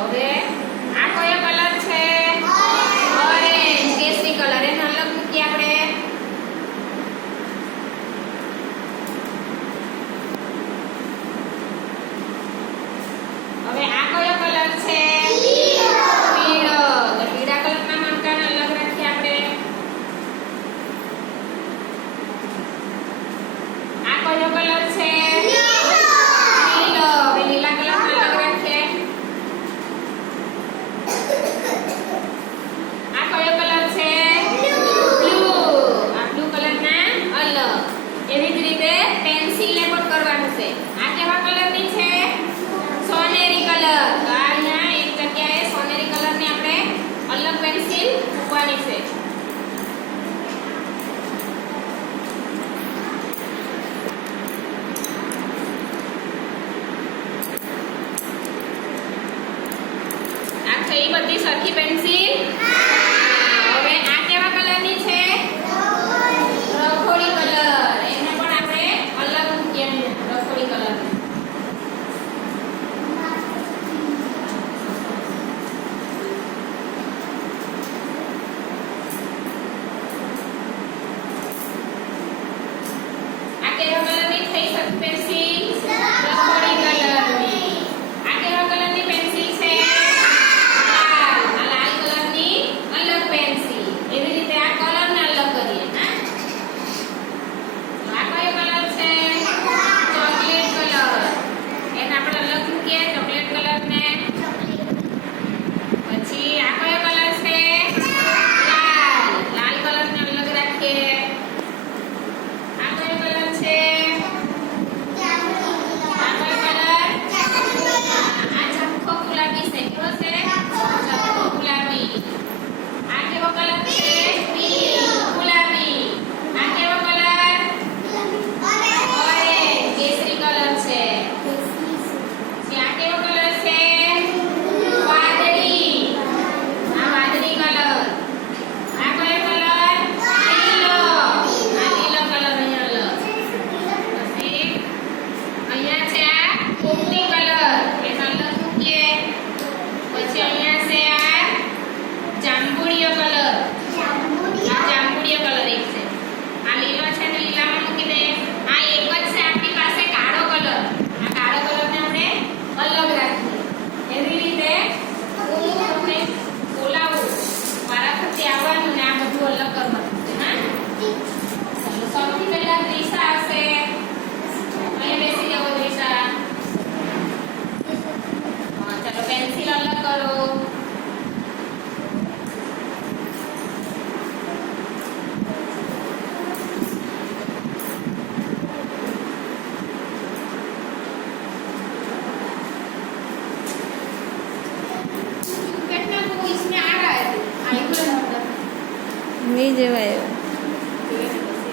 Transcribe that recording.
હવે આ કયો કલર છે? ઓરેન્જ, કેસરી કલર. એને અલગ મૂકીએ આપણે. હવે આ કયો કલર છે? પીળો. તો પીળા કલરના મણકાને અલગ રાખીએ આપણે. આ કયો કલર છે? લીલો. હવે લીલા કલરને અલગ રાખીએ. આ કયો કલર છે? બ્લુ. આ બ્લુ કલરના અલગ. એવી જ રીતે પેન્સિલને પણ કરવાનું છે. આ કેવા કલરની છે? સોનેરી કલર. તો અહીંયા એક જગ્યાએ સોનેરી કલરની આપણે અલગ પેન્સિલ મૂકવાની છે. આ થઈ બધી સરખી પેન્સિલ. હવે આ કેવા કલરની છે? રખોડી કલર. એને પણ આપણે અલગ મૂકીએ. રખોડી કલર. આ કેવા કલરની થઈ સરખી પેન્સિલ? રખોડી કલરની. આ કેવા કલરની પેન્સિલ છે? લાલ. આ લાલ કલરની અલગ પેન્સિલ. એવી રીતે આ કલરને અલગ કરીએ. હા, આ કયો કલર છે? Chocolate colour. એને આપણે અલગ મૂકીએ ચોકલેટ કલરને. પછી આ કયો કલર છે? લાલ. લાલ કલરને અલગ રાખીએ. આ કયો કલર છે? આ કયો કલર? આ ઝાંખો ગુલાબી છે. કેવો છે? ઝાંખો ગુલાબી. આ કેવો કલર છે? ગુલાબી. આ કેવો કલર? ઓરેન્જ. કેસરી કલર છે. પછી આ કેવો કલર છે? વાદળી. આ વાદળી કલર. આ કયો કલર? લીલો. આ લીલો કલર અહીંયા અલગ. પછી અહીંયા છે આ પોપટી કલર. એને અલગ મૂકીએ. પછી અહીંયા છે આ જાંબુડિયો કલર. આ જાંબુડિયો કલર એક છે. આ લીલો છે તો લીલામાં મૂકી દે. આ એક જ છે આપણી પાસે કાળો કલર. આ કાળો કલરને આપણે અલગ રાખીએ. એવી રીતે હું તમને બોલાવું. મારા ફરતી આવવાનું ને આ બધું અલગ કરવાનું છે. હા, ચાલો સૌથી પહેલા દ્રિશા આવશે. અહીંયા બેસી જાઓ દ્રિશા. હા, ચાલો પેન્સિલ અલગ કરો.